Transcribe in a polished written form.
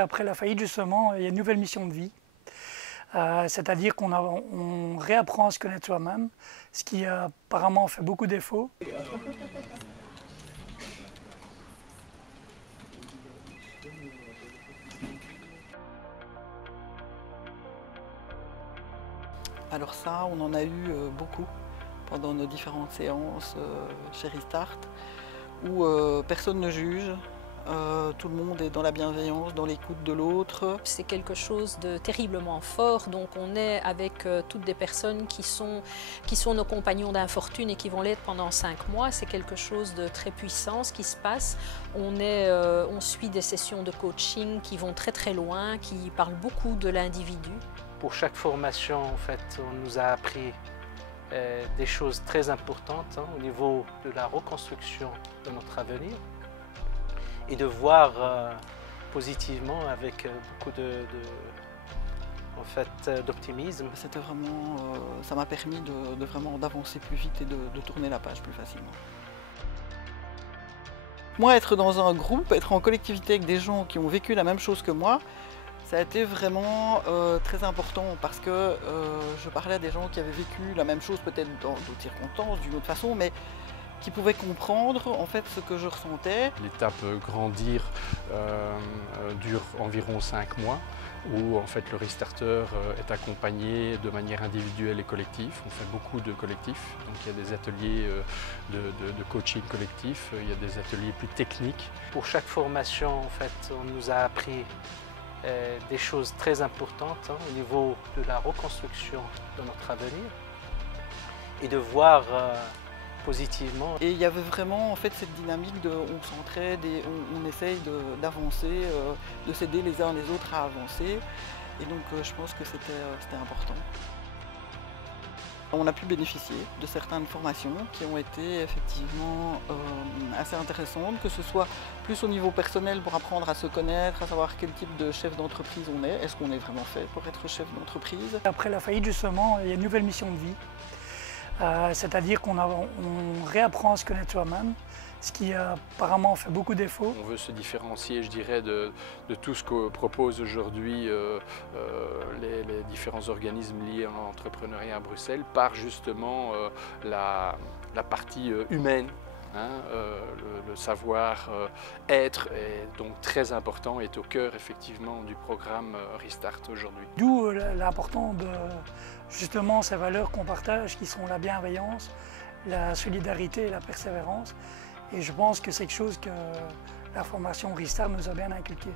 Après la faillite, justement, il y a une nouvelle mission de vie. C'est-à-dire qu'on réapprend à se connaître soi-même, ce qui apparemment fait beaucoup défaut. Alors ça, on en a eu beaucoup pendant nos différentes séances chez Restart, où personne ne juge, tout le monde est dans la bienveillance, dans l'écoute de l'autre. C'est quelque chose de terriblement fort, donc on est avec toutes des personnes qui sont nos compagnons d'infortune et qui vont l'être pendant 5 mois. C'est quelque chose de très puissant ce qui se passe. On suit des sessions de coaching qui vont très très loin, qui parlent beaucoup de l'individu. Pour chaque formation, en fait, on nous a appris des choses très importantes au niveau de la reconstruction de notre avenir et de voir positivement avec beaucoup d'optimisme. C'était vraiment, ça m'a permis de vraiment d'avancer plus vite et de tourner la page plus facilement. Moi, être dans un groupe, être en collectivité avec des gens qui ont vécu la même chose que moi, ça a été vraiment très important parce que je parlais à des gens qui avaient vécu la même chose, peut-être dans d'autres circonstances, d'une autre façon, mais qui pouvaient comprendre en fait ce que je ressentais. L'étape grandir dure environ 5 mois, où en fait le Restarter est accompagné de manière individuelle et collective. On fait beaucoup de collectifs, donc il y a des ateliers de coaching collectif, il y a des ateliers plus techniques. Pour chaque formation, en fait, on nous a appris des choses très importantes au niveau de la reconstruction de notre avenir et de voir positivement. Et il y avait vraiment en fait cette dynamique de on s'entraide et on essaye d'avancer, de s'aider les uns les autres à avancer. Et donc je pense que c'était important. On a pu bénéficier de certaines formations qui ont été effectivement assez intéressantes, que ce soit plus au niveau personnel pour apprendre à se connaître, à savoir quel type de chef d'entreprise on est, est-ce qu'on est vraiment fait pour être chef d'entreprise. Après la faillite, justement, il y a une nouvelle mission de vie. C'est-à-dire qu'on réapprend à se connaître soi-même, ce qui apparemment fait beaucoup défaut. On veut se différencier, je dirais, de tout ce que proposent aujourd'hui les différents organismes liés à l'entrepreneuriat à Bruxelles par justement la partie humaine. Le savoir-être est donc très important, est au cœur effectivement du programme Restart aujourd'hui. D'où l'importance de justement ces valeurs qu'on partage qui sont la bienveillance, la solidarité et la persévérance. Et je pense que c'est quelque chose que la formation Restart nous a bien inculqué.